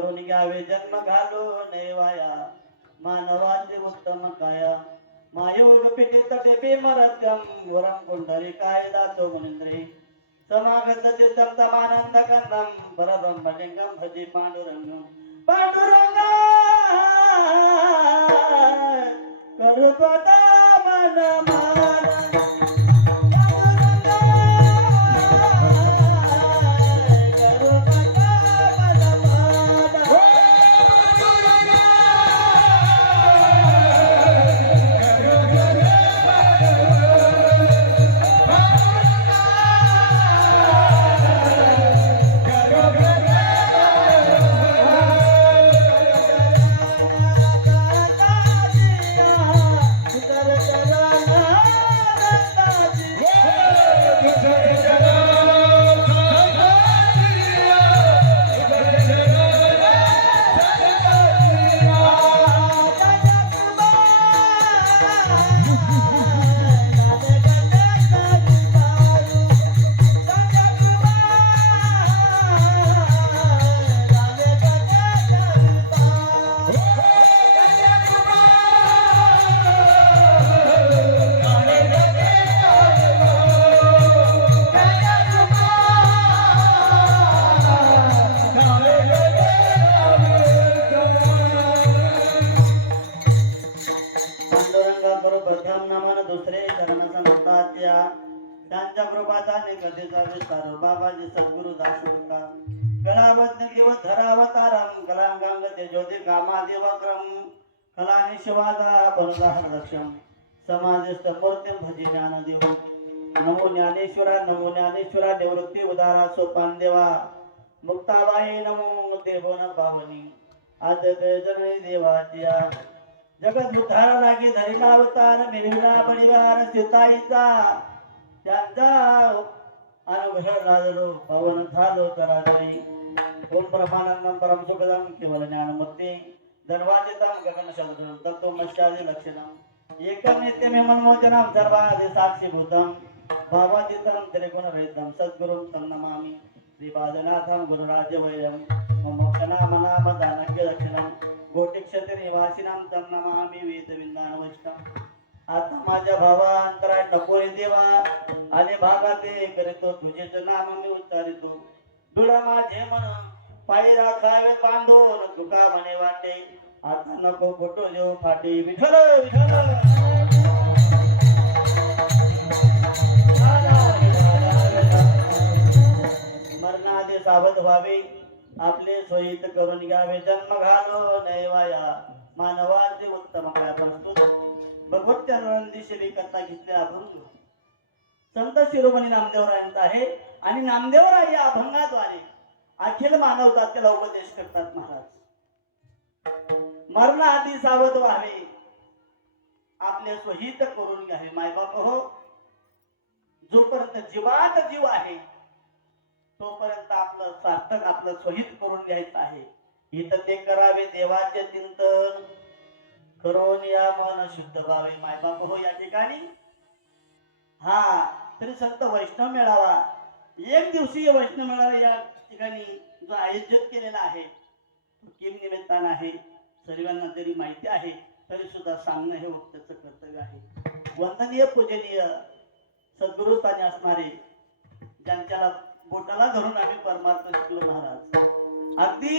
करून घ्यावे जन्म घालो नैवाया मानवाचे उत्तम काया मायोग पिठित टेपे मरत्यम वरम कुंडली काय दातो मुनिंद्रे समागत तीर्थम तमानंद कंदम परब्रह्मलिंगम भजी पांडुरंगम पांडुरंगा करुपदा मन मान दुसरे चरण संतात्या त्यांच्या कृपादाने कधीचा विस्तार बाबाजी सद्गुरु दासोका कलावज्ञ दिव धरावतारम कलांगांग ते ज्योती कामादिवक्रम कलानि शिवादा बलदाह लक्ष्यम समाधिस्थ मूर्ती भजी ज्ञानदेव नमो ज्ञानेश्वरा निवृत्ती उदारा सोपान देवा मुक्ताबाई नमो देवोन पावनी आद्य जननी देवाच्या जगत उद्धार लागे धरिला अवतार मिळविला परिवार सीताईचा त्यांचा अनुग्रह लादलो पवन झालो चराचरी ओम परमानंदम परम सुखदम केवल ज्ञानमूर्ती धर्वाचितम गगन शब्दम तत्वमश्चादि लक्षणम एकम नित्यमे मनमोचनम सर्वादि साक्षीभूतम भावाचितम त्रिगुण रहितम सद्गुरुं तं नमामि श्रीपादनाथम गुरुराजवयम मोक्षनाम नाम दानज्ञ लक्षणम गोटी क्षेत्र निवासीनाम तं नमामि वेदविंदान वैष्णव आता माझ्या भावा अंतराय नको रे देवा आणि भागाते करीतो तुझेच नाम मी उच्चारितो डोळा माझे मन पायी राखावे बांधून तुका म्हणे वाटे आता नको फोटो देऊ फाटे विठ्ठल विठ्ठल मरणाआधी सावध व्हावे आपले सोयीत करून घ्यावे जन्म घालो नैवाया मानवाचे उत्तम काय प्रस्तुत भगवत चरणदिशेने कथा घेतल्या अभंग संत शिरोमणी नामदेवरायांचा आहे आणि नामदेवराय या अभंगाद्वारे अखिल मानवता त्याला उपदेश करतात महाराज मरणाआधी सावध व्हावे आपले स्वहित करून घ्यावे मायबाप हो जोपर्यंत जीवात जीव आहे तोपर्यंत आपलं सार्थक आपलं स्वहित करून घ्यायचं आहे इथं ते करावे देवाचे चिंतन करून या मन शुद्ध व्हावे मायबाप हो या ठिकाणी हा तरी संत वैष्णव मेळावा एक दिवसीय वैष्णव मेळावा या ठिकाणी जो आयोजित केलेला आहे तो किम निमित्तानं आहे सर्वांना जरी माहिती आहे तरी सुद्धा सांगणं हे वक्त्याचं कर्तव्य आहे वंदनीय पूजनीय सद्गुरुस्थानी असणारे ज्यांच्याला बोटाला धरून आम्ही परमार्थ शिकलो महाराज अगदी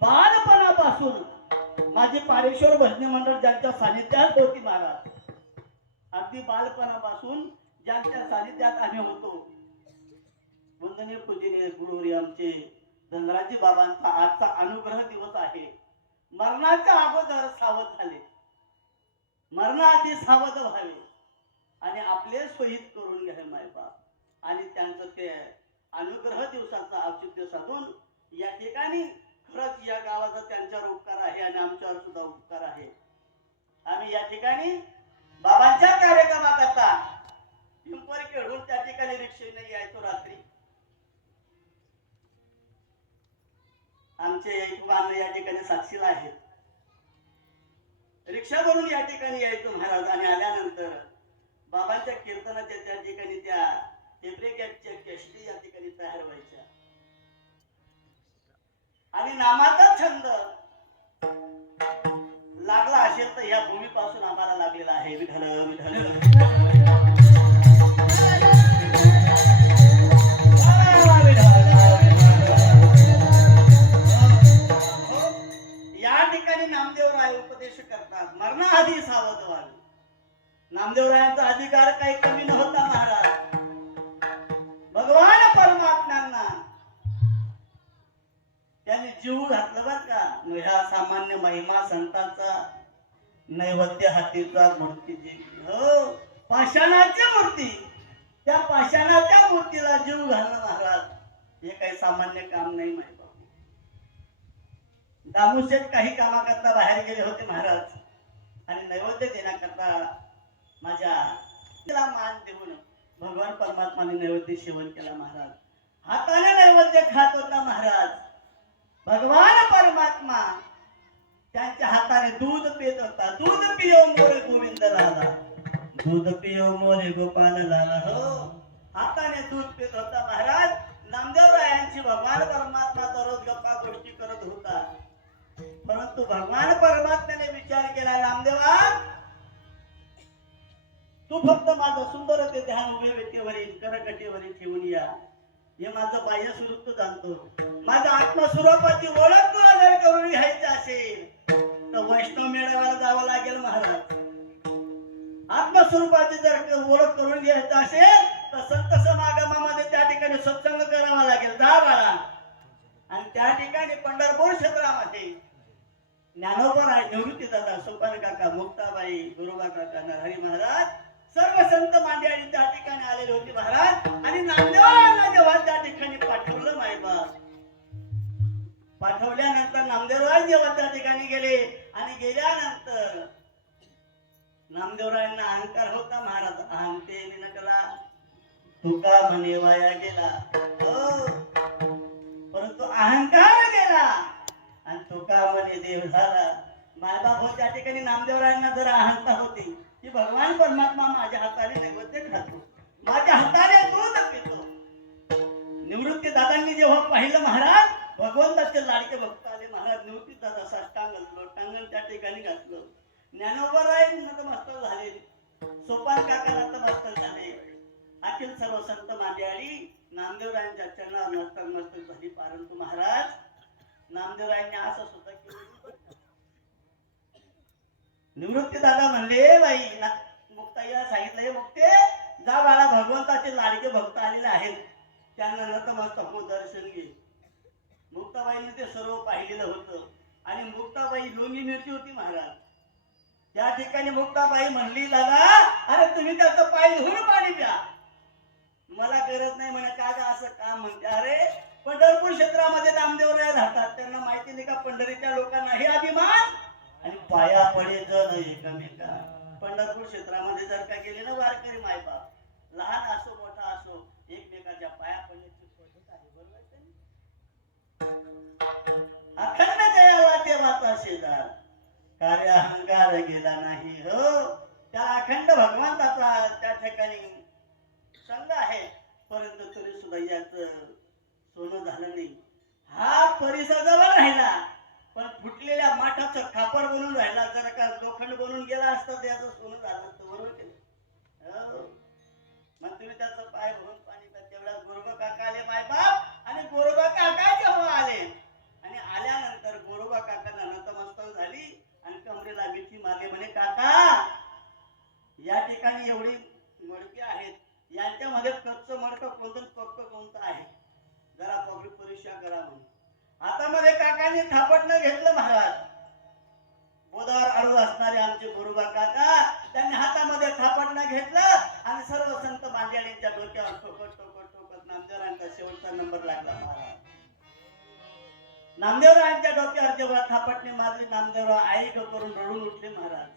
बालपणापासून माझे पारेश्वर भजनी मंडळ ज्यांच्या सानिध्यात होती महाराज अगदी बालपणापासून ज्यांच्या सानिध्यात आम्ही होतो वंदनीय पूजनीय गुरुवर्य आमचे धनराजी बाबांचा आजचा अनुग्रह दिवस आहे मरणाच्या अगोदर सावध झाले मरणाआधी सावध व्हावे आणि आपले शहीद करून घ्यावे मायबाप आणि त्यांचं ते अनुग्रह दिवसाचा औचित्य साधून या ठिकाणी खरंच या गावाचा त्यांच्यावर उपकार आहे आणि आमच्यावर सुद्धा उपकार आहे आम्ही या ठिकाणी बाबांच्या कार्यक्रमाकरता पिंपरी खेळून त्या ठिकाणी रिक्षेने यायचो रात्री आमचे ऐकवान या ठिकाणी साक्षीला आहेत रिक्षा भरून या ठिकाणी यायचो महाराज आणि आल्यानंतर बाबांच्या कीर्तनाच्या त्या ठिकाणी त्या टेब्रेकॅटच्या कॅशली या ठिकाणी तयार व्हायच्या आणि नामाचा छंद लागला असेल तर या भूमीपासून आम्हाला लागलेला आहे. विठ्ठल विठ्ठल या ठिकाणी नामदेवराय उपदेश करतात, मरणाआधी सावध व्हावे. नामदेवरायांचा अधिकार काही कमी नव्हता महाराज. भगवान परमात्म्यांना त्यांनी जीव घातलं बर का. ह्या सामान्य महिमा संतांचा नैवेद्य हातीचा मूर्तीची हो पाषाणाची मूर्ती, त्या पाषाणाच्या मूर्तीला जीव घालणं महाराज हे काही सामान्य काम नाही. माहिती दामुशेठ काही कामाकरता बाहेर गेले होते महाराज आणि नैवेद्य देण्याकरता माझ्या तिला मान देऊन भगवान परमात्माने नैवेद्य सेवन केला महाराज. हाताने नैवेद्य खात होता महाराज. भगवान परमात्मा त्यांच्या हाताने दूध पित होता. दूध पियो मोरे गोविंद लाला, दूध पियो मोरे गोपाल लाला. हो हाताने दूध पित होता महाराज. नामदेवरायांची भगवान परमात्मा दररोज गप्पा गोष्टी करत होता. परंतु भगवान परमात्म्याने विचार केला, नामदेवा तू फक्त माझं सुंदर ते ध्यान उभे व्यक्तीवरील करकटीवरील ठेवून या. हे माझं बाह्य स्वरूप तू जाणतो. माझ्या आत्मस्वरूपाची ओळख तुला जर करून घ्यायची असेल तर वैष्णव मेळाव्याला जावं लागेल महाराज. आत्मस्वरूपाची जर ओळख करून घ्यायचं असेल तर संत समागमामध्ये त्या ठिकाणी सत्संग करावा लागेल. जा बाळा. आणि त्या ठिकाणी पंढरपूर क्षेत्रामध्ये ज्ञानोबराय, निवृत्ती दादा, सोपान काका, मुक्ताबाई, गुरुबा काका, नरहरी महाराज सर्व संत मांडियाळी त्या ठिकाणी आलेले होते महाराज. आणि नामदेवरायांना जेव्हा त्या ठिकाणी पाठवलं मायबा, पाठवल्यानंतर नामदेवराय जेव्हा त्या ठिकाणी गेले आणि गेल्यानंतर नामदेवरायांना अहंकार होता महाराज. अहंते नकला तुका म्हणे वाया गेला. हो परंतु अहंकार गेला आणि तुका म्हणे देव झाला. मायबाप हो त्या ठिकाणी नामदेवरायांना जरा अहंता होती की भगवान परमात्मा माझ्या हाताने नैवेद्य खातो, माझ्या हाताने दूध पितो. निवृत्ती दादांनी जेव्हा पाहिलं महाराज भगवंताचे लाडके भक्त आले महाराज. निवृत्ती दादा साष्टांग लोटांगण त्या ठिकाणी घातलं. ज्ञानोबराय नतमस्तक झाले, सोपान काका नतमस्तक झाले. अखिल सर्व संत मांडियाळी नामदेवरायांच्या चरणावर नतमस्तक झाली. परंतु महाराज नामदेवरायांनी असं सुद्धा केलं. निवृत्ती दादा म्हणले बाई मुक्ताईला सांगितलं, हे मुक्ते जा बाळा, भगवंताचे लाडके भक्त आलेले आहेत, त्यांना नतमस्तक हो, दर्शन घे. मुक्ताबाईंनी ते सर्व पाहिलेलं होतं. आणि मुक्ताबाई लोणी मिरची होती महाराज. त्या ठिकाणी मुक्ताबाई म्हणली, दादा अरे तुम्ही त्याचं पाय धुवून पाणी प्या. मला गरज नाही म्हणे. का असं काम म्हणते? अरे पंढरपूर क्षेत्रामध्ये नामदेवराय राहतात, त्यांना माहिती नाही का पंढरीच्या लोकांना हे अभिमान आणि पाया पडे जण एकमेका. पंढरपूर क्षेत्रामध्ये जर का गेले ना वारकरी मायबाप, लहान असो मोठा असो, एकमेकाच्या पाया पडण्याची पद्धत आहे. बरोबर. अखंड जयाला देवाचा शेजार, कार्य अहंकार गेला नाही. हो त्या अखंड भगवंताचा त्या ठिकाणी संग आहे. परंतु तरी सुद्धा याच सोनं झालं नाही. हा परिसराजवळ राहिला पण फुटलेल्या माठाचं खापर बनून राहिला. जर का लोखंड बनून गेला असता त्याचं सोनं झालं असतं. बरोबर केलं. मग तुम्ही त्याचं पाय भरून पाणी प्या. तेवढ्या गोरोबा काका आले मायबाप. आणि गोरोबा काका जेव्हा आले आणि आल्यानंतर गोरोबा काकांना नतमस्तक झाली आणि कमरेला मिठी मारली. म्हणे काका या ठिकाणी एवढी मडके आहेत, यांच्यामध्ये कच्च मडकं कोणतं पक्क कोणतं आहे, जरा परीक्षा करा म्हणून. हातामध्ये काकांनी थापटणं घेतलं महाराज. बोधावर अडू असणारे आमचे गुरुबा काका त्यांनी हातामध्ये थापटणं घेतलं आणि सर्व संत मांडियाळींच्या डोक्यावर ठोकत ठोकत ठोकत नामदेवरायांचा शेवटचा नंबर लागला महाराज. नामदेवरायांच्या डोक्यावर जेव्हा थापटणी मारली, नामदेवराव आई करून रडून उठले महाराज.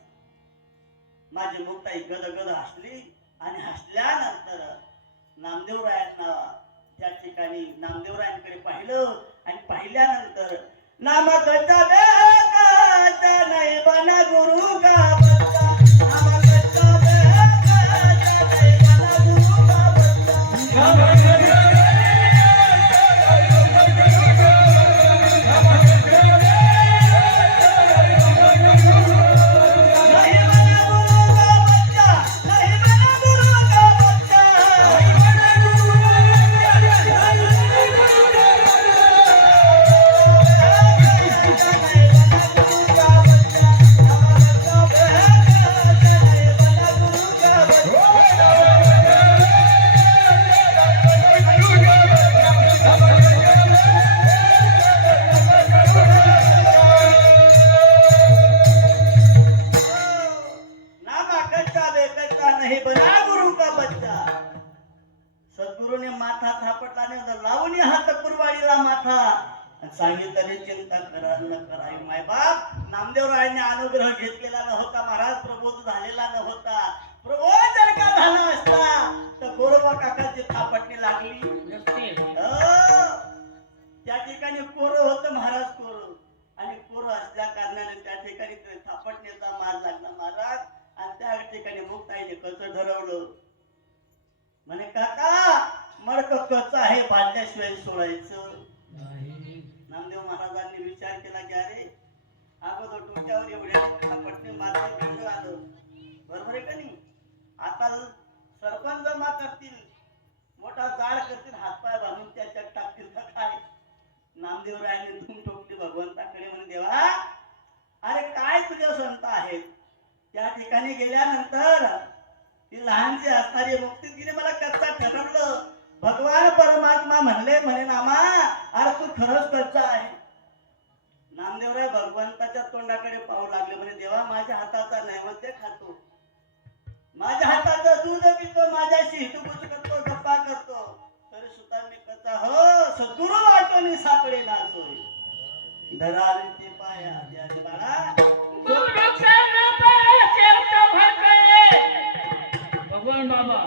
माझी मुक्ताई गदगद हसली आणि हसल्यानंतर नामदेवरायांना त्या ठिकाणी नामदेवरायांकडे पाहिलं आणि पाहिल्यानंतर नामाचा बेकाचा नाही बना गुरु का बच्चा, नामाचा बेकाचा नाही बना गुरु का बच्चा. सांगितले चिंता करा न करावी मायबाप. नामदेवरायांनी अनुग्रह घेतलेला नव्हता, महाराज प्रबोध झालेला नव्हता. प्रबोध जर का झाला असता तर गोरोबा काकाची थापटणी लागली. त्या ठिकाणी कोरं होतं महाराज, कोरं, आणि कोरं असल्या कारणाने त्या ठिकाणी थापटणीचा मार लागला महाराज. आणि त्या ठिकाणी मुक्ताईने कसं ठरवलं म्हणे काका मडक कच आहे बांधल्याशिवाय सोडायचं. नामदेव महाराजांनी विचार केला की अरे अगोदर डोक्यावर एवढ्या थापटणी मारलं वेगळं आलं, बरोबर आहे का नाही. आता सरपंच जमा करतील, मोठा जाळ करतील, हातपाय बांधून त्याच्यात टाकतील तर काय. नामदेवरायांनी धूम ठोकली भगवंताकडे म्हणे देवा अरे काय तुझ्या संत आहेत. त्या ठिकाणी गेल्यानंतर ती लहानशी असणारी मुक्ती तिने मला कच्चा ठरवलं. भगवान परमात्मा म्हणले म्हणे नामा अरे तू खरंच कच्चा आहे. नामदेवराय भगवंताच्या तोंडाकडे पाहू लागले म्हणे देवा माझ्या हाताचा नैवेद्य खातो, माझ्या हाताचं दूध पितो, माझ्याशी हितगुज करतो, गप्पा करतो, तरी सुद्धा मी कच्चा हो. सद्गुरु वाटोनी सापडे ना सोय धराली ते पाया द्याले बाळा. भगवान बाबा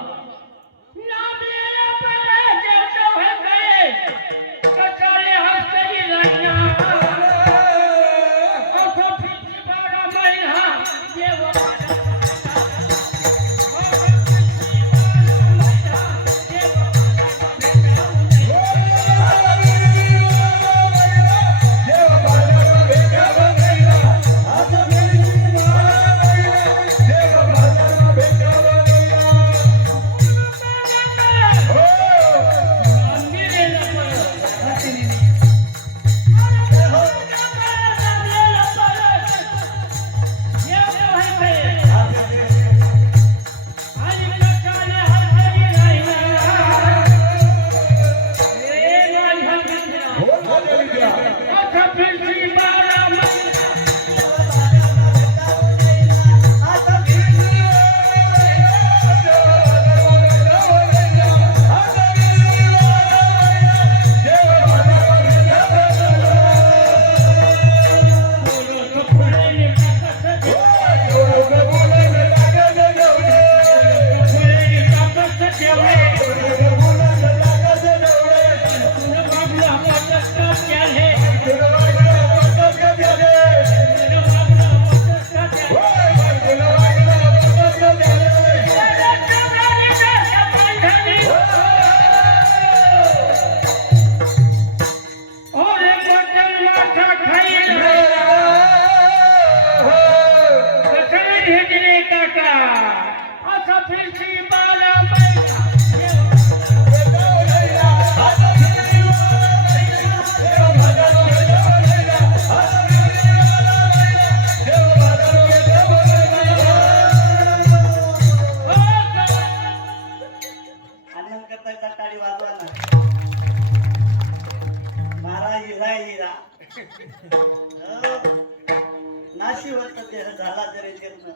नाशिवंत देह झाला जरी जन्म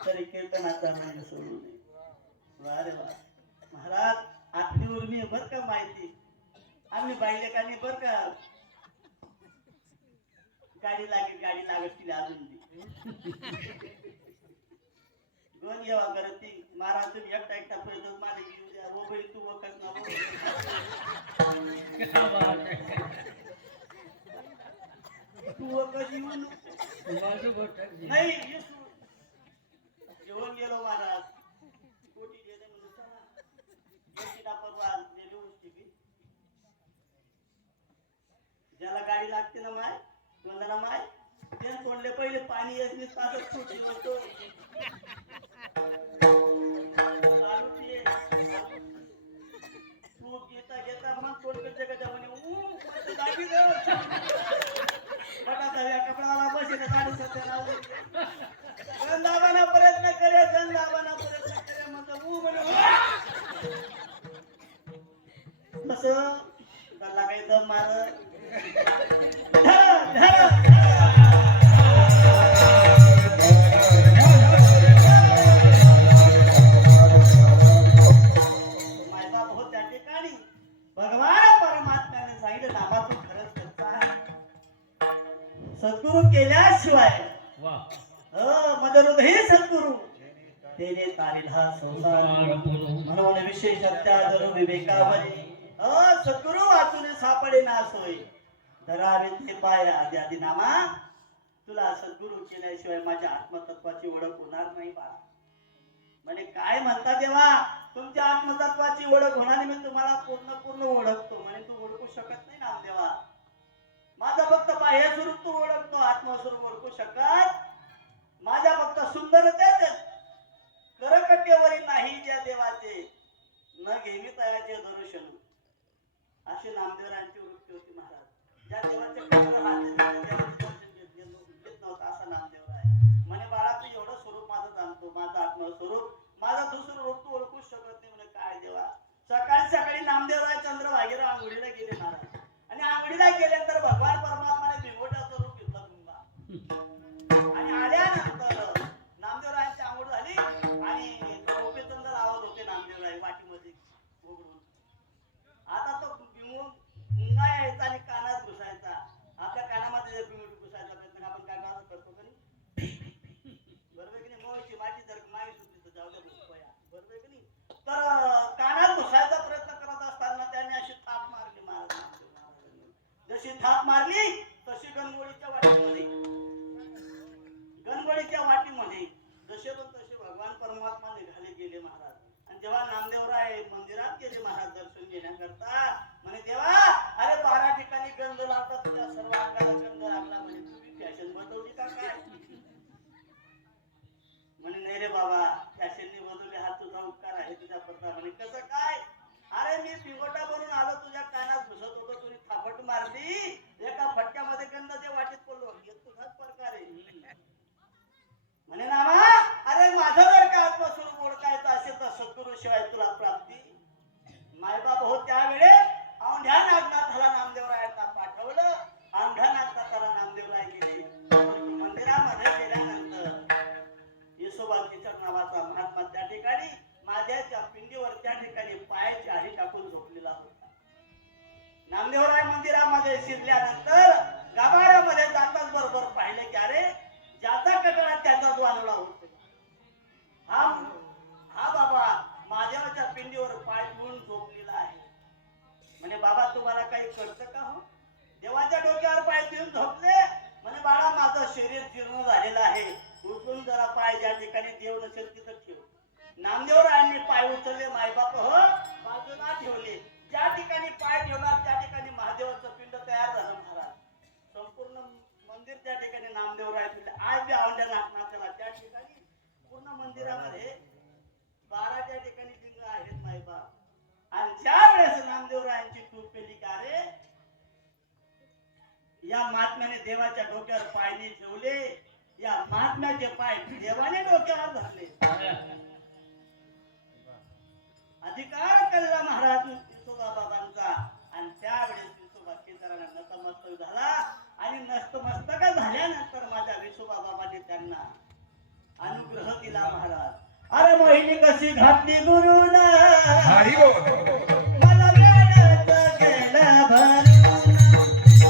तरी कीर्तनाचा महिना सोडू नये. वारे वा महाराज आपली उर्मी बर का माहिती. आम्ही बायलेकांनी बर का गाडी लागत तिला अजून दोन येवा करत ती महाराज तुम्ही एकटा पैसे मला घेऊ द्या रोबळी तू वखत ना तू वखत येऊन नाही जेवण गेलो महाराज कोटी गेले म्हणून ज्याला गाडी लागते ना माय कोणाला माय ते तोंडले पहिले पाणी येत मी तासच छोटी होतो तू घेता मग तोंडकडच्या गजा म्हणे गाडी कपडाला बसे गाडी सध्या दाबाना प्रयत्न करे म्हणतो तस त्याला काही दम मार भगवान परमात्म्याने सांगितलं नामातून खरंच मदरुद हे सद्गुरु तेने तारिला संसार म्हणून विशेष अत्यादर विवेकावरी सद्गुरु वाचून सापडे ना सोय धरावे ते पाय आदी आदी नामा तुला सद्गुरु केल्याशिवाय माझ्या आत्मतत्वाची ओळख होणार नाही बाळा. म्हणजे काय म्हणता देवा तुमच्या आत्मतत्वाची ओळख होणार मी तुम्हाला पूर्ण ओळखतो म्हणे तू ओळखू शकत नाही नामदेवा. माझा फक्त बाह्य स्वरूप तू ओळखतो आत्मस्वरूप ओळखू शकत माझ्या फक्त सुंदरतेच करकट्टेवरील नाही ज्या देवाचे न घेमी तयाचे दर्शन अशी नामदेवरांची वृत्ती होती महाराज. ज्या देवाचे दर्शन घेत नव्हता असा नामदेव आहे म्हणे बाळा तू एवढं स्वरूप माझं जाणतो माझं आत्मस्वरूप माझं दुसरं रूप तू ओळखू शकत नाही म्हणे. काय देवा सकाळी नामदेवराय चंद्रभागेला आंघोळीला गेले महाराज आणि आंघोळीला गेल्यानंतर भगवान परमात्माने भिंगोट्याचं रूप घेतलं गंगा आणि आल्यानंतर नामदेवरायांची आंघोळ झाली आणि गोपीचंद लावत होते नामदेवराय वाटीमध्ये उघडून. आता तो मुंगा यायचा आणि कानात घुसायचा आपल्या कानामध्ये घुसायचा प्रयत्न आपण काय करतो का नाही बरोबर की नाही. मोहची माझी जर माई सुटली तर जाऊ द्या बरोबर की नाही. तर कानात घुसायचा प्रयत्न करत असताना त्याने अशी थाप मारली महाराजांनी. जशी थाप मारली तशी गणगोळीच्या वाटीमध्ये जसे पण तसे भगवान परमात्मा निघाले गेले महाराज. आणि जेव्हा नामदेवराय मंदिरात गेले महाराज दर्शन घेण्याकरता म्हणे देवा अरे 12 ठिकाणी गंध लावतात तुझ्या सर्व अंगाला गंध लागला म्हणे तुम्ही फॅशन बदलली का काय म्हणे नाही रे बाबा फॅशनने बदलले हा तुझा उपकार आहे तुझ्या पत्रा म्हणे कसं काय अरे मी पिंगोटा भरून आलो तुझ्या कानात घुसत होतो तुम्ही थापट मारली एका फटक्यामध्ये गंध ते वाटीत पडलो तुझाच प्रकार आहे म्हणे नामा अरे माझं जर का आत्मस्वरूप ओळखायचं असेल तर सद्गुरु शिवाय तुला प्राप्ती. मायबाप हो त्यावेळे औंढ्या नागनाथाला नामदेवरायांना पाठवलं. औंढ्या नागनाथाला नामदेवराय गेले. मंदिरामध्ये गेल्यानंतर येसोबाकीच्या नावाचा महात्मा त्या ठिकाणी माझ्याच्या पिंडीवर त्या ठिकाणी पायाची आडी टाकून झोपलेला होता. नामदेवराय मंदिरामध्ये शिरल्यानंतर गाभाऱ्यामध्ये जाताच बरोबर पाहिले की अरे ज्याचा कटळा त्याचाच वानवला होतो. हा बाबा महादेवाच्या पिंडीवर पाय ठेवून झोपलेला आहे. म्हणे बाबा तुम्हाला काही कळतं का हो देवाच्या डोक्यावर पाय ठेवून झोपले म्हणे बाळा माझं शरीर जीर्ण झालेलं आहे उचलून जरा पाय ज्या ठिकाणी देव नसेल तिथं ठेव. नामदेवरायांनी पाय उचलले मायबाप हो बाजूला ठेवले. ज्या ठिकाणी पाय ठेवणार त्या ठिकाणी महादेवाचं पिंड तयार झालं महाराज. संपूर्ण मंदिर त्या ठिकाणी नामदेवराय आज बी औंढ्या नागनाथाला त्या ठिकाणी पूर्ण मंदिरामध्ये 12 त्या ठिकाणी लिंग आहेत मायबाप. आणि ज्या वेळेस नामदेवरायांची तूप पेली का रे या महात्म्याने देवाच्या डोक्यावर पाय नाही ठेवले या महात्म्याचे पाय देवाने डोक्यावर धरले. अधिकार कळला महाराज विसोबा बाबांचा. आणि त्यावेळेस विसोबा केदाराला नतमस्तक झाला आणि नतमस्तक झाल्यानंतर माझ्या विसोबा बाबाने त्यांना अनुग्रह दिला महाराज. अरे मोहिनी कशी घातली गुरुना मला वेळच गेला भरून मला वेळच गेला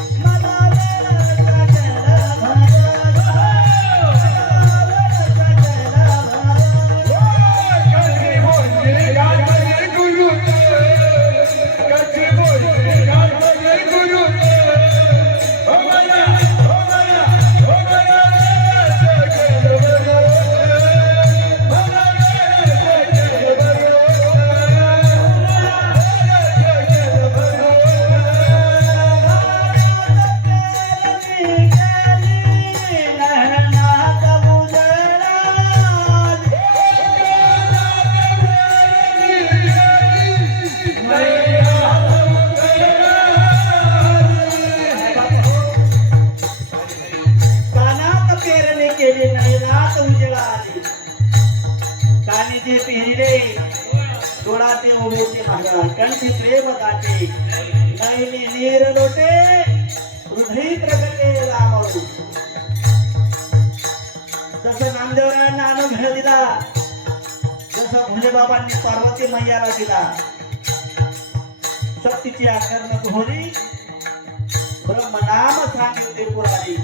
कंठी प्रेम दाटे नैनी नीर लोटे हृदय प्रगटे रामरू. जसं नामदेवरायांना अनुग्रह दिला जसं भोलेबाबांनी पार्वती मैयाला दिला शक्तीची आकर्ण घोरी ब्रह्मनाम सांगितले पुरारी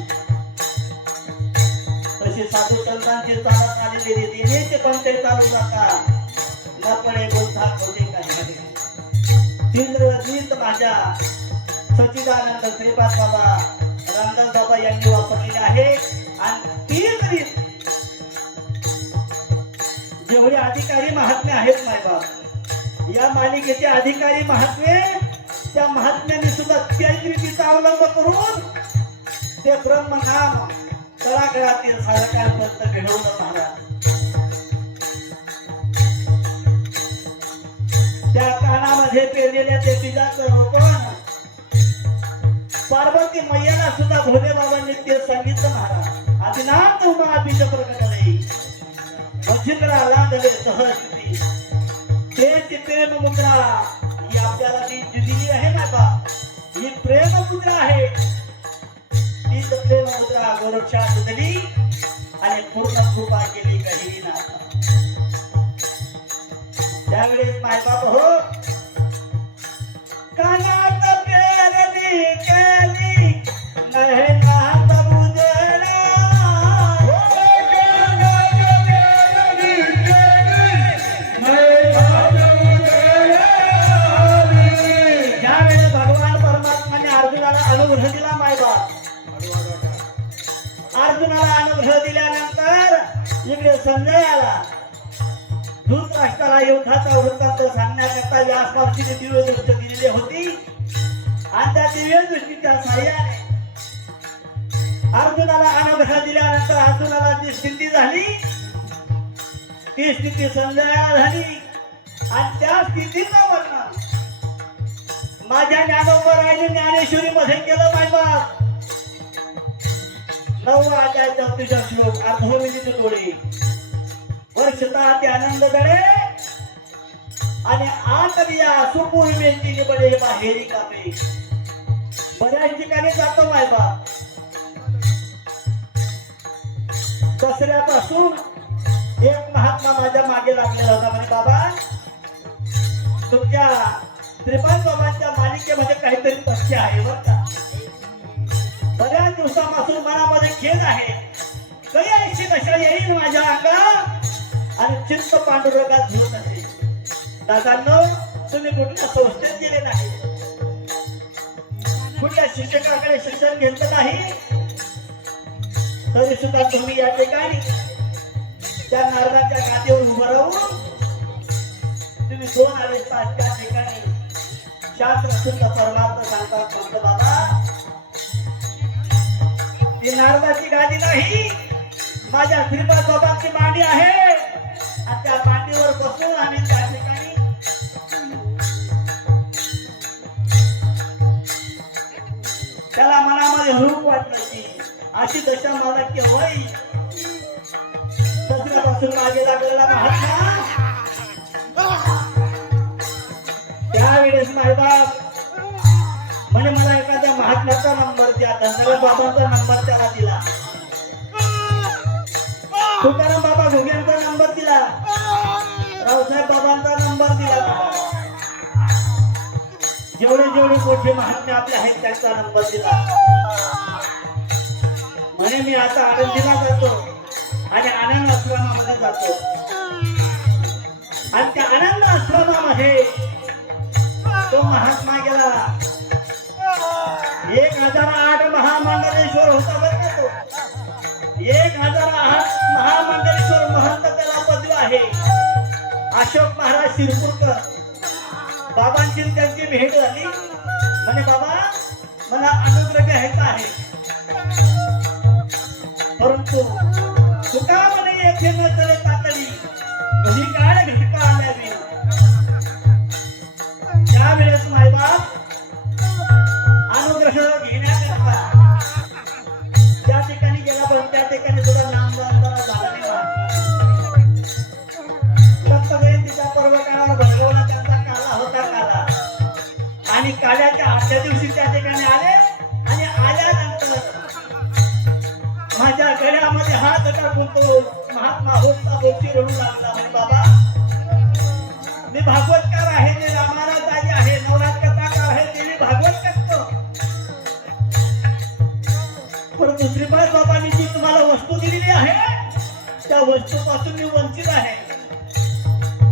तशी जशी साधू संतांची चालत आलेली रीती देण्याचे पण ते चालू जातात नपडे बोलता खोटे काही इंद्रजीत माझ्या सच्चिदानंद श्रीपाद बाबा रामदास बाबा यांनी वापरलेली आहे आणि तीच रीत जेवढे अधिकारी महात्मे आहेत मायबाप या मालिकेचे अधिकारी महात्मे त्या महात्म्याने सुद्धा त्याच रीतीचा अवलंब करून ते ब्रह्मनाम तळागाळातील साधकांपर्यंत घडवलं महाराज त्या कानामध्ये पेरलेल्या ते बीजाचं रोपण पार्वती मैयाला सुद्धा भोले बाबांनी ते सांगितलं महाराज आदिनाथ उमा बीज प्रकटले मच्छिंद्रा लांडले सहस्ती ते प्रेम मुद्रा ही आपल्याला ती दिलेली आहे ना का ही प्रेम मुद्रा आहे तीच प्रेम मुद्रा गोरक्षात दिली आणि पूर्ण कृपा केली काही ना त्यावेळेस मायबाप हो कानात पेरली केली नयनात उजळा ज्यावेळेस भगवान परमात्माने अर्जुनाला अनुग्रह दिला मायबाप अर्जुनाला अनुग्रह दिल्यानंतर इकडे संजय आला धृतराष्ट्राला युद्धाचा वृत्तांत सांगण्याकरता व्यासपासून दिव्य दृष्टी दिलेली होती आणि त्या दिव्य दृष्टीच्या साह्याने अर्जुनाला अनुग्रह दिल्यानंतर अर्जुनाला जी स्थिती झाली ती स्थिती संजयाला झाली आणि त्या स्थितीचं वर्णन माझ्या ज्ञानोबराने ज्ञानेश्वरी मध्ये केलं मायबाप 9 अध्याय 34 श्लोक अर्धोविदित डोळे वर्षता ते आनंद गळे आणि आतरिया सुपूर्वेची निबडे बाहेरी कापे बऱ्याच ठिकाणी जातो मायबाप दसऱ्यापासून एक महात्मा माझ्या मागे लागलेला होता म्हणे बाबा तुमच्या श्रीपाद बाबांच्या मालिकेमध्ये काहीतरी तथ्य आहे बरं का बऱ्याच दिवसापासून मनामध्ये खेद आहे कधी ऐशी दशा येईल माझ्या अंगात आणि चित्त पांडुरंगात घेऊन असेल दादांनो तुम्ही कुठल्या संस्थेत गेले नाही कुठल्या शिक्षकाकडे शिक्षण घेतलं नाही तरी सुद्धा तुम्ही या ठिकाणी त्या नारदाच्या गादीवर उभं राहून तुम्ही 2 तास त्या ठिकाणी शास्त्र शुद्ध परमार्थ सांगतात म्हणतो बाबा ती नारदाची गादी नाही माझ्या श्रीपाद बाबांची मांडी आहे आणि त्या मांडीवर बसून आम्ही त्या ठिकाणी त्याला मनामध्ये हुरूप वाटलं की अशी दशा मला केव्हा येईल दसऱ्यापासून मागे लागलेला महात्मा त्यावेळेस मायबाप म्हणे मला एखाद्या महात्म्याचा नंबर द्या धनगर बाबांचा नंबर त्याला दिला तुकाराम बाबा घुगेंचा नंबर दिला रावसाहेब बाबांचा नंबर दिला जेवढे जेवढे मोठे महात्मे आपले आहेत त्यांचा नंबर दिला म्हणे मी आता आनंदीला जातो आणि आनंद आश्रमामध्ये जातो आणि त्या आनंद आश्रमामध्ये तो महात्मा गेला 1008 महामंडलेश्वर होता बरं का तो 1008 महामंडलेश्वर महंत त्याला पदवी आहे अशोक महाराज शिरपूरकर बाबांची त्यांची भेट झाली म्हणे बाबा मला अनुग्रह घ्यायचा आहे परंतु तुका म्हणे येथे न चले तातडी घरी काळ घटका आल्यावी त्यावेळेस मायबाप अनुग्रह घेण्याकरता त्या ठिकाणी गेला पण त्या ठिकाणी सुद्धा नामवंत झाला नाही दत्तजयंतीचा पर्व काळाला भरवला त्यांचा काला होता काला आणि काल्याच्या आठव्या दिवशी त्या ठिकाणी आले आणि आल्यानंतर माझ्या गळ्यामध्ये हात टाकून तो महात्मा होता बोलती रडू लागला म्हणे बाबा मी भागवतकार आहे मी रामाराजाजी आहे नवरात्र कथाकार आहे ते मी भागवत करतो परंतु श्रीपाद बाबांनी जी तुम्हाला वस्तू दिलेली आहे त्या वस्तूपासून मी वंचित आहे.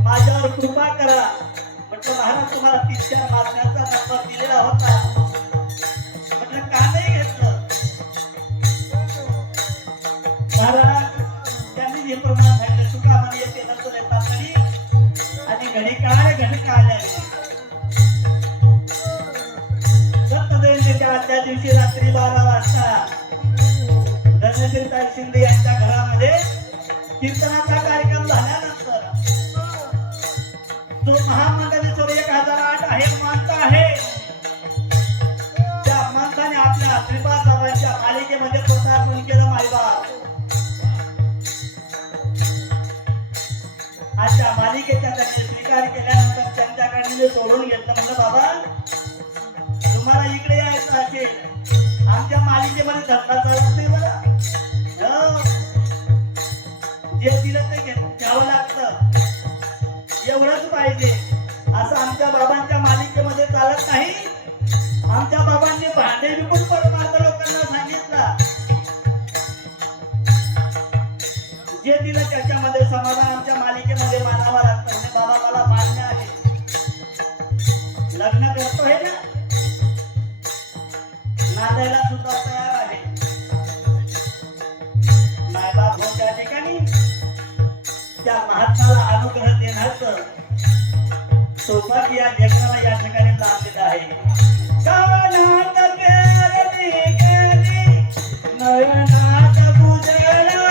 माझ्यावर कृपा करा. म्हटलं महाराज तुम्हाला 3-4 मागण्याचा नंबर दिलेला होता, म्हटलं का नाही घेतलं. महाराज त्यांनी हे प्रमाण सांगितलं, चुका म्हणे येते नंतर येतात घडी आणि घडी काळ घडी काढावी. त्या दिवशी रात्री 12 वाजता धनश्रीताई शिंदे यांच्या घरामध्ये कीर्तनाचा कार्यक्रम झाल्यानंतर जो महामंडळेश्वर 1008 आहे मानता आहे, त्या माणसाने आपल्या श्रीपाद बाबांच्या मालिकेमध्ये पदार्पण केलं. मायबाप आजच्या मालिकेचा त्यांनी स्वीकार केल्यानंतर त्यांच्याकडे मी सोडून घेतलं. म्हणलं बाबा तुम्हाला इकडे यायचं असेल आमच्या मालिकेमध्ये धंदा चालत नाही बरं. जे दिलं ते घ्यावं लागतं एवढंच पाहिजे असं आमच्या बाबांच्या मालिकेमध्ये चालत नाही. आमच्या बाबांनी भांडे विकून परमार्थ लोकांना सांगितलं, जे दिलं त्याच्यामध्ये समाधान आमच्या मालिकेमध्ये मानावं लागतं. म्हणजे बाबा मला मान्य आहे, लग्न करतोय ना, नांदायला सुद्धा तयार आहे. मायबाप हो त्या ठिकाणी त्या महात्माला अनुग्रह देण्याचं सौभाग्य या लेकराला या ठिकाणी लाभलेलं आहे. कानात प्यारली गेली, नयनात उजळला,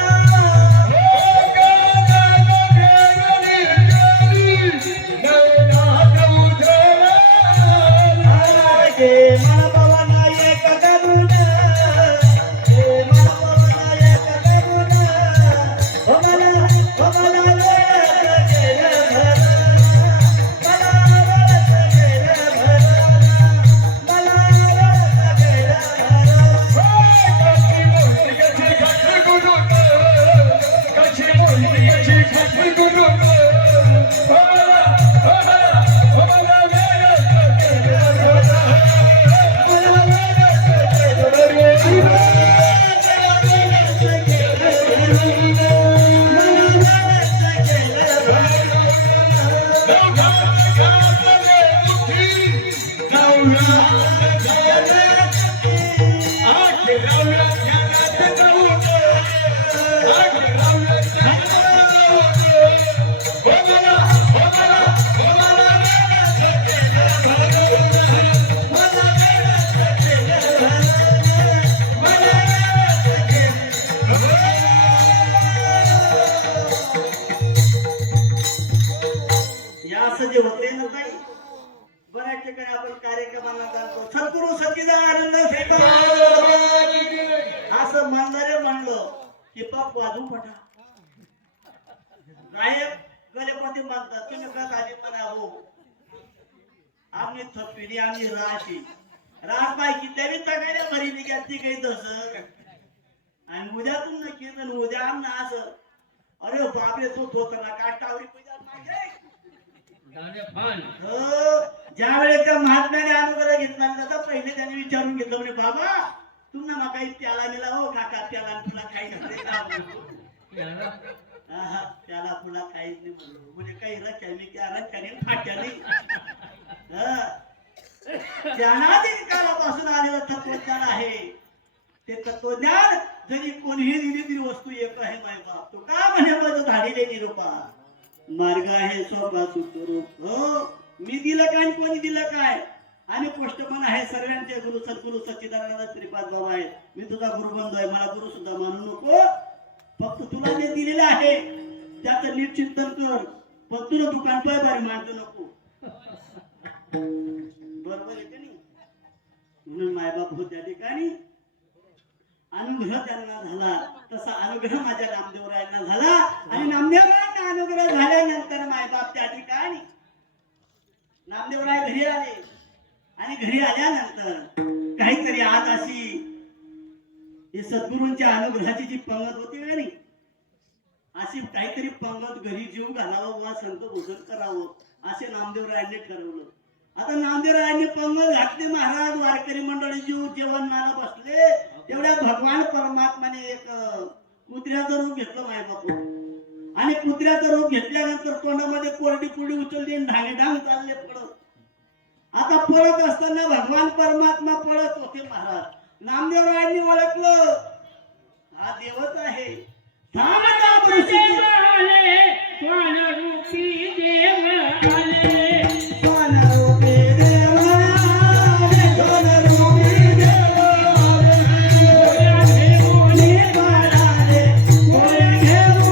असं म्हणणारे म्हणलं की पाप वाजू फटा गायब गलेपती म्हणतात तुम्ही का झाली म्हणा हो आम्ही थप्पीने आम्ही राशी रास बायकी तरी तगायला भरी निघाती काही तस आणि उद्यातून नक्की उद्या आमना असं अरे बापरे तो थोकला काटावरी पूजा मागे ज्या वेळेस त्या महात्म्याने अनुग्रह घेतला तर पहिले त्यांनी विचारून घेतलं म्हणजे बाबा तुम्हाला मग काही त्याला नेला हो काका त्याला तुला काही नसते त्याला तुला काहीच नाही म्हणलो म्हणजे काही रच्च्या मी त्या रच्च्याने फाट्या नाही ज्ञानातील काळापासून आलेलं तत्वज्ञान आहे ते तत्वज्ञान जरी कोणीही दिली ती वस्तू एक आहे माय बाप तो का म्हणे माझं धाडीले निरूपा मार्ग आहे स्वभाव स्वरूप हो मी दिलं काय कोणी दिलं काय आणि पोष्ट पण आहे सर्वांचे गुरु सद्गुरु सच्चिदानंद श्रीपाद बाबा आहे मी तुझा गुरुबंधू आहे मला गुरु सुद्धा मानू नको फक्त तुला जे दिलेलं आहे त्याचं नीट चिंतन कर पण तुला दुकान पाय बारी मांडू नको बरोबर आहे का नाही म्हणून मायबाप हो त्या ठिकाणी अनुग्रह त्यांना झाला तसा अनुग्रह माझ्या नामदेवरायांना झाला आणि नामदेवरायांना अनुग्रह झाल्यानंतर मायबाप त्या ठिकाणी नामदेवराय घरी आले आणि घरी आल्यानंतर काहीतरी आज अशी ही सद्गुरूंच्या अनुग्रहाची जी पंगत होती का नाही अशी काहीतरी पंगत घरी जीव घालावं वा संत भोजन करावं असे नामदेवरायांनी ठरवलं. आता नामदेवरायांनी पंगत घातली महाराज वारकरी मंडळी जीव जेवणाला बसले तेवढ्या भगवान परमात्माने एक कुत्र्याचं रूप घेतलं माय बापू आणि कुत्र्याचं रूप घेतल्यानंतर तोंडामध्ये कोरडी पुडी उचलली आणि ढांगे ढांग चालले पळत. आता पळत असताना भगवान परमात्मा पळत होते महाराज. नामदेवरायांनी ओळखलं हा देवच आहे. देव आले स्वानरूपी देव आले स्वानरूपी देव आले, स्वानरूपी देव आले. घेऊनी पळाले, घेऊनी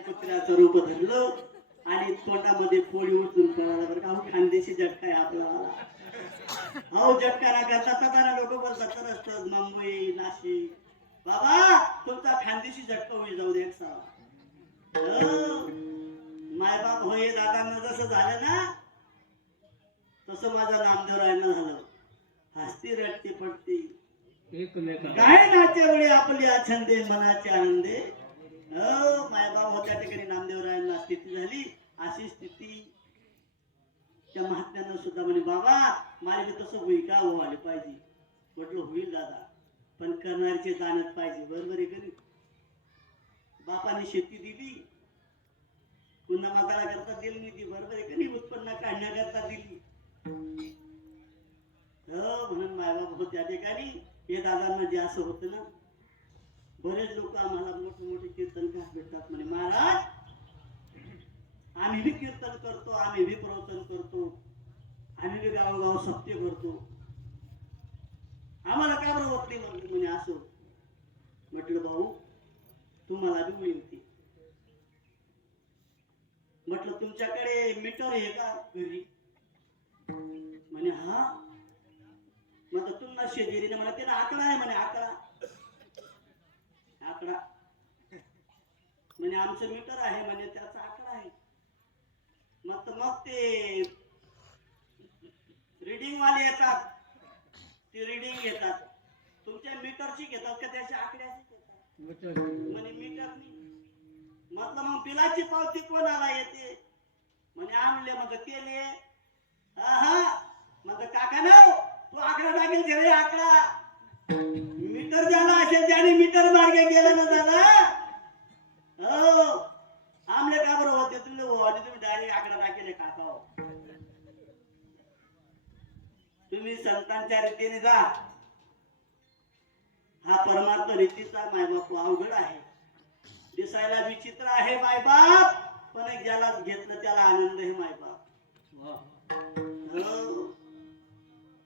कुत्र्याचं रूप धरलं आणि तोंडामध्ये पोळी उचलून पळाला. बरं का अहो खानदेशी झटका आहे आपला. अहो झटका ना करता साधारण लोक बोलतात तर असतात मुंबई नाशिक. बाबा तुमचा खानदेशी झटका होईल जाऊ दे. मायबाप होय दादांना जसं झालं ना तसं माझ्या नामदेवरायांना झालं. हसती रडती पडती काय नाचेवळे आपली आछंदे मनाचे आनंदे. मायबाप होत्या ठिकाणी नामदेवरायांना स्थिती झाली. अशी स्थिती त्या महात्म्यानं सुद्धा म्हणे बाबा मला बी तसं होईल का व्हायला पाहिजे. म्हटलं होईल दादा पण करणारीचे जाणत पाहिजे. बरोबर आहे कधी बापाने शेती दिली पुन्हा माताला करता दिली नाही ती. बरोबर आहे कधी उत्पन्न काढण्याकरता दिली. म्हणून मायबाप होत त्या ठिकाणी हे दादांना जे असं होतं ना बरेच लोक आम्हाला मोठे मोठे कीर्तनकार भेटतात म्हणे महाराज आम्ही बी कीर्तन करतो, आम्ही बी प्रवचन करतो, आम्ही बी गावोगाव सत्य करतो, आम्हाला का बरं होत नाही म्हणे असं. म्हटलं भाऊ तुम्हाला बी होईल ती. म्हटलं तुमच्याकडे मीटर आहे का घरी. म्हणे हा. मग तुमना शेजारीने म्हणा त्याला आकडा आहे म्हणे. आकडा आकडा म्हणे आमचं मीटर आहे म्हणे त्याचा आकडा आहे. मग ते रिडिंग वाले येतात ते रिडिंग घेतात. तुमच्या मीटरची घेतात का त्याच्या आकड्याची घेतात. म्हणे मीटरनी. म्हटलं मग बिलाची पावती कोणाला येते. म्हणे आणले. मग केले. हा मग काका ना तू आकडा टाकेल ते आकडा मीटर झाला असेल त्याने मीटर मार्गे गेला ना दादा. हो आमले का बरं होते तुम्ही तुम्ही डायरेक्ट आकडा टाकेले काका. तुम्ही संतांच्या रीतीने जा. हा परमात्मा रीतीचा मायबाप अवघड आहे. दिसायला विचित्र आहे मायबाप पण एक ज्याला घेतलं त्याला आनंद आहे मायबाप.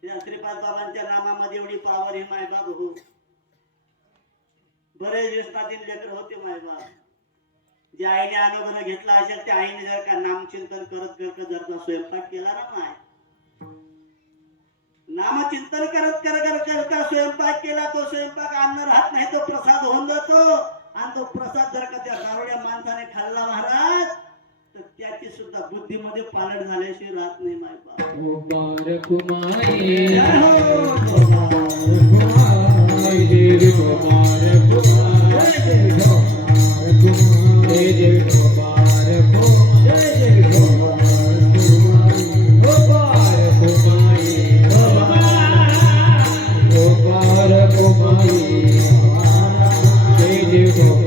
या श्रीपाद बाबांच्या नामामध्ये एवढी पावर आहे मायबाप. हो बरेच दिवसातील लेकर होते मायबाप. ज्या आईने अनुभव घेतला असेल त्या आईने जर का नामचिंतन करत करत जर का स्वयंपाक केला ना माय नामचिंतन करत करत का स्वयंपाक केला तो स्वयंपाक अन्न राहत नाही तो प्रसाद होऊन जातो. आणि तो प्रसाद जर का त्या गावड्या माणसाने खाल्ला महाराज तर त्याची सुद्धा बुद्धीमध्ये पालट झाल्याशिवाय राहत नाही मायबाप. मुबारक माई जय हो माई देवी मुबारक माई जय जय मुबारक जय जय मुबारक माई मुबारक माई जय जय